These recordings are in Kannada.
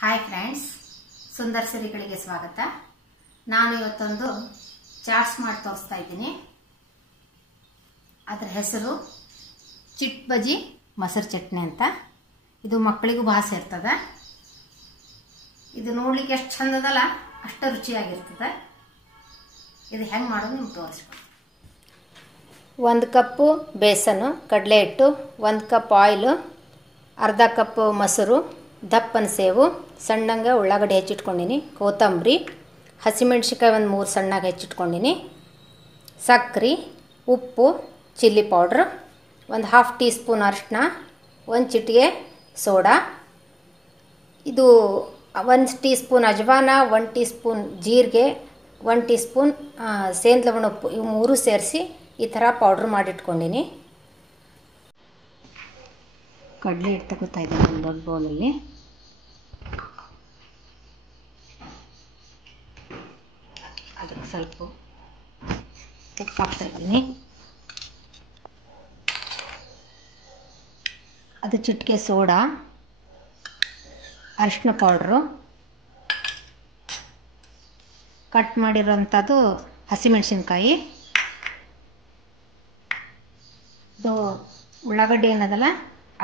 ಹಾಯ್ ಫ್ರೆಂಡ್ಸ್, ಸುಂದರ್ ಸಿರಿಗಳಿಗೆ ಸ್ವಾಗತ. ನಾನು ಇವತ್ತೊಂದು ಚಾಟ್ಸ್ ಮಾಡಿ ತೋರಿಸ್ತಾ ಇದ್ದೀನಿ. ಅದರ ಹೆಸರು ಚಿಟ್ ಬಜಿ ಮೊಸರು ಚಟ್ನಿ ಅಂತ. ಇದು ಮಕ್ಕಳಿಗೂ ಭಾಳ ಸೇರ್ತದೆ. ಇದು ನೋಡ್ಲಿಕ್ಕೆ ಎಷ್ಟು ಚಂದದಲ್ಲ ಅಷ್ಟು ರುಚಿಯಾಗಿರ್ತದೆ. ಇದು ಹೆಂಗೆ ಮಾಡೋದು ನಿಮ್ಗೆ ತೋರಿಸ್ಬೇಕು. 1 ಕಪ್ಪು ಬೇಸನ್ನು ಕಡಲೆ ಹಿಟ್ಟು, 1 ಕಪ್ ಆಯಿಲು, ಅರ್ಧ ಕಪ್ ಮೊಸರು, ದಪ್ಪನ ಸೇವು, ಸಣ್ಣಂಗೆ ಉಳ್ಳಾಗಡ್ಡೆ ಹೆಚ್ಚಿಟ್ಕೊಂಡಿನಿ, ಕೊತ್ತಂಬರಿ, ಹಸಿಮೆಣ್ಸಿಕಾಯಿ ಒಂದು 3 ಸಣ್ಣಗೆ ಹೆಚ್ಚಿಟ್ಕೊಂಡಿನಿ, ಸಕ್ಕರೆ, ಉಪ್ಪು, ಚಿಲ್ಲಿ ಪೌಡ್ರ್, ಒಂದು 1/2 ಟೀ ಸ್ಪೂನ್ ಅರಿಶಿನ, 1 ಚಿಟಿಕೆ ಸೋಡಾ, ಇದು 1 ಟೀ ಸ್ಪೂನ್ ಅಜವಾನ, 1 ಟೀ ಸ್ಪೂನ್ ಜೀರಿಗೆ, 1 ಟೀ ಸ್ಪೂನ್ ಸೇಂದ್ ಲವಣ ಉಪ್ಪು, ಇವು 3 ಸೇರಿಸಿ ಈ ಥರ ಪೌಡ್ರ್ ಮಾಡಿಟ್ಕೊಂಡಿನಿ. ಕಡಲೆ ಹಿಟ್ಟು ತಗೋತಾ ಇದ್ದೀನಿ ಒಂದು ದೊಡ್ಡ ಬೌಲಲ್ಲಿ. ಅದಕ್ಕೆ ಸ್ವಲ್ಪ ಉಪ್ಪು ಹಾಕ್ತಾ ಇದ್ದೀನಿ. ಅದು ಚಿಟಿಕೆ ಸೋಡಾ, ಅರಿಶಿನ ಪೌಡ್ರು, ಕಟ್ ಮಾಡಿರೋಂಥದ್ದು ಹಸಿಮೆಣಸಿನ್ಕಾಯಿ, ಇದು ಉಳ್ಳಾಗಡ್ಡೆ ಏನದಲ್ಲ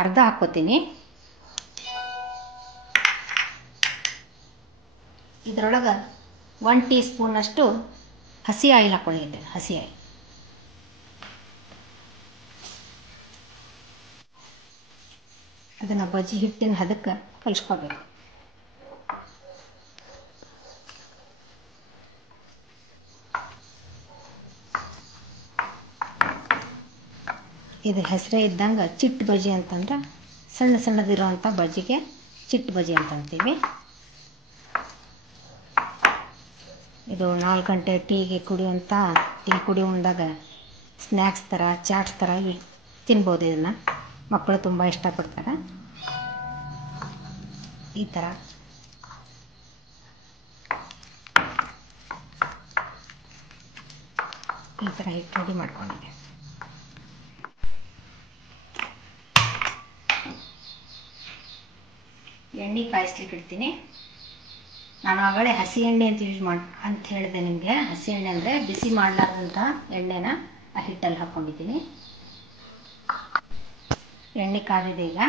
ಅರ್ಧ ಹಾಕ್ಕೋತೀನಿ. ಇದರೊಳಗೆ 1 ಟೀ ಸ್ಪೂನಷ್ಟು ಹಸಿ ಆಯಿಲ್ ಹಾಕ್ಕೊಂಡಿದ್ದೇನೆ. ಹಸಿ ಆಯಿಲ್ ಅದನ್ನು ಬಜ್ಜಿ ಹಿಟ್ಟಿನ ಹದಕ್ಕೆ ಕಲಿಸ್ಕೋಬೇಕು. ಇದು ಹೆಸರೇ ಇದ್ದಂಗೆ ಚಿಟ್ ಬಜ್ಜಿ ಅಂತಂದ್ರೆ ಸಣ್ಣ ಸಣ್ಣದಿರೋವಂಥ ಬಜ್ಜಿಗೆ ಚಿಟ್ ಬಜ್ಜಿ ಅಂತ ಅಂತೀವಿ. ಇದು 4 ಗಂಟೆ ಟೀಗೆ ಕುಡಿಯುವಂಥ ಟೀ ಕುಡಿಯೋ ಮುಂದಾಗ ಸ್ನ್ಯಾಕ್ಸ್ ಥರ ಚಾಟ್ಸ್ ಥರ ತಿನ್ಬೋದು. ಇದನ್ನು ಮಕ್ಕಳು ತುಂಬ ಇಷ್ಟಪಡ್ತಾರೆ. ಈ ಥರ ಹಿಟ್ಟು ರೆಡಿ ಮಾಡ್ಕೊಂಡಿದ್ದೆ. ಎಣ್ಣೆ ಕಾಯಿಸ್ಲಿಕ್ಕೆ ಇಡ್ತೀನಿ. ನಾನು ಆಗಲೇ ಹಸಿ ಎಣ್ಣೆ ಅಂತ ಅಂತ ಹೇಳಿದೆ ನಿಮಗೆ. ಹಸಿ ಎಣ್ಣೆ ಅಂದರೆ ಬಿಸಿ ಮಾಡಲಾರ್ದಂಥ ಎಣ್ಣೆನ ಆ ಹಿಟ್ಟಲ್ಲಿ ಹಾಕ್ಕೊಂಡಿದ್ದೀನಿ. ಎಣ್ಣೆ ಕಾದಿದೆ. ಈಗ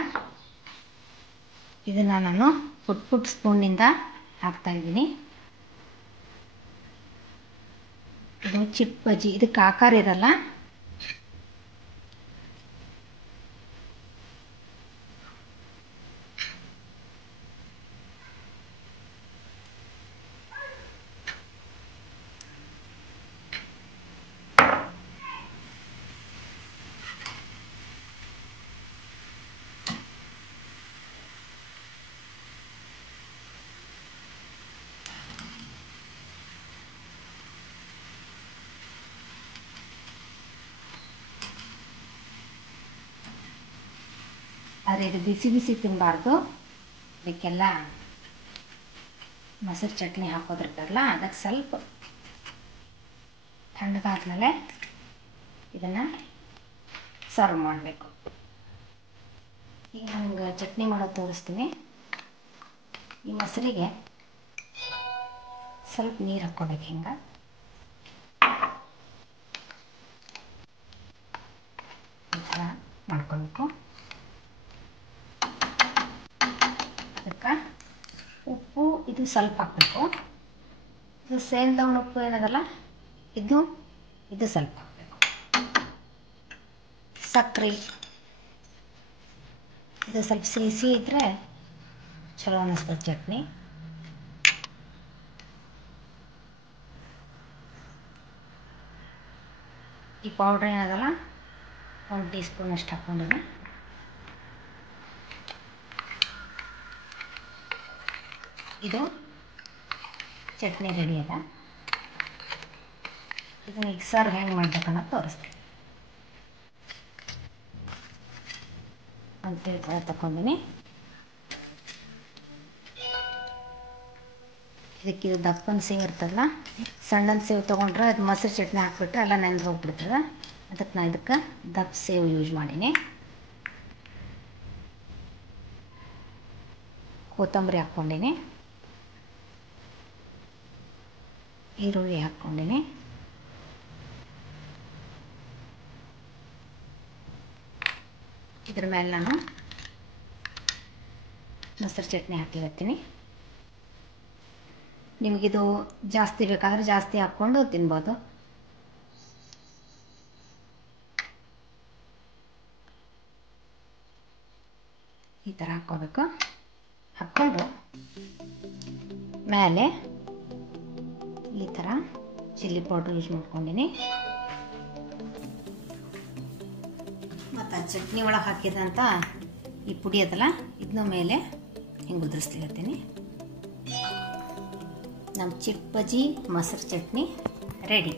ಇದನ್ನು ನಾನು ಪುಟ್ ಸ್ಪೂನಿಂದ ಹಾಕ್ತಾಯಿದ್ದೀನಿ. ಇದು ಚಿಟ್ ಬಜ್ಜಿ, ಇದಕ್ಕೆ ಆಕಾರ ಇರಲ್ಲ. ಆದರೆ ಇದು ಬಿಸಿ ಬಿಸಿ ತಿನ್ನಬಾರ್ದು. ಇದಕ್ಕೆಲ್ಲ ಮೊಸರು ಚಟ್ನಿ ಹಾಕೋದಿರ್ತಾರಲ್ಲ, ಅದಕ್ಕೆ ಸ್ವಲ್ಪ ತಣ್ಣಗಾದ್ಮೇಲೆ ಇದನ್ನು ಸರ್ವ್ ಮಾಡಬೇಕು. ಈಗ ನಂಗೆ ಚಟ್ನಿ ಮಾಡೋದು ತೋರಿಸ್ತೀನಿ. ಈ ಮೊಸರಿಗೆ ಸ್ವಲ್ಪ ನೀರು ಹಾಕ್ಕೋಬೇಕು. ಹಿಂಗೆ ಈ ಥರ ಮಾಡ್ಕೊಬೇಕು. ಅದಕ್ಕೆ ಉಪ್ಪು ಇದು ಸ್ವಲ್ಪ ಹಾಕಬೇಕು. ಇದು ಸೇಂದ್ ಲವಣ ಉಪ್ಪು ಏನದಲ್ಲ ಇದು ಸ್ವಲ್ಪ ಹಾಕಬೇಕು. ಸಕ್ಕರೆ ಇದು ಸ್ವಲ್ಪ ಸಿಹಿ ಇದ್ದರೆ ಚಲೋ ಅನ್ನಿಸ್ತದೆ ಚಟ್ನಿ. ಈ ಪೌಡ್ರ್ ಏನದಲ್ಲ 1 ಟೀ ಸ್ಪೂನ್ ಅಷ್ಟು ಹಾಕ್ಕೊಂಡಿದ್ದೀನಿ. ಇದು ಚಟ್ನಿ ರೆಡಿ ಅದ. ಇದು ಮಿಕ್ಸರ್ ಹೆಂಗೆ ಮಾಡ್ಬೇಕನ್ನೋದು ತೋರಿಸ್ತೀನಿ. ಅಂತ ತಗೊಂಡಿನಿ. ಇದಕ್ಕೆ ಇದು ದಪ್ಪನ ಸೇವು ಇರ್ತದಲ್ಲ, ಸಣ್ಣನ ಸೇವು ತೊಗೊಂಡ್ರೆ ಅದು ಮೊಸರು ಚಟ್ನಿ ಹಾಕ್ಬಿಟ್ರೆ ಎಲ್ಲ ನೆಂದು ಹೋಗ್ಬಿಡ್ತದೆ. ಅದಕ್ಕೆ ನಾನು ಇದಕ್ಕೆ ದಪ್ಪ ಸೇವು ಯೂಸ್ ಮಾಡೀನಿ. ಕೊತ್ತಂಬರಿ ಹಾಕ್ಕೊಂಡಿನಿ, ಈರುಳ್ಳಿ ಹಾಕ್ಕೊಂಡಿನಿ, ಇದ್ರ ಮೇಲೆ ನಾನು ಮೊಸರು ಚಟ್ನಿ ಹಾಕ್ಲಿರ್ತೀನಿ. ನಿಮಗಿದು ಜಾಸ್ತಿ ಬೇಕಾದರೆ ಜಾಸ್ತಿ ಹಾಕ್ಕೊಂಡು ತಿನ್ಬೋದು. ಈ ಥರ ಹಾಕ್ಕೋಬೇಕು. ಹಾಕ್ಕೊಂಡು ಮೇಲೆ ಈ ಥರ ಚಿಲ್ಲಿ ಪೌಡ್ರ್ ಯೂಸ್ ಮಾಡ್ಕೊಂಡಿನಿ. ಮತ್ತು ಚಟ್ನಿ ಒಳಗೆ ಹಾಕಿದಂಥ ಈ ಪುಡಿ ಅದಲ್ಲ, ಇದನ್ನ ಮೇಲೆ ಹಿಂಗೆ ಉದುರಿಸ್ಲಿರ್ತೀನಿ. ನಮ್ಮ ಚಿಟ್ ಬಜ್ಜಿ ಮೊಸರು ಚಟ್ನಿ ರೆಡಿ.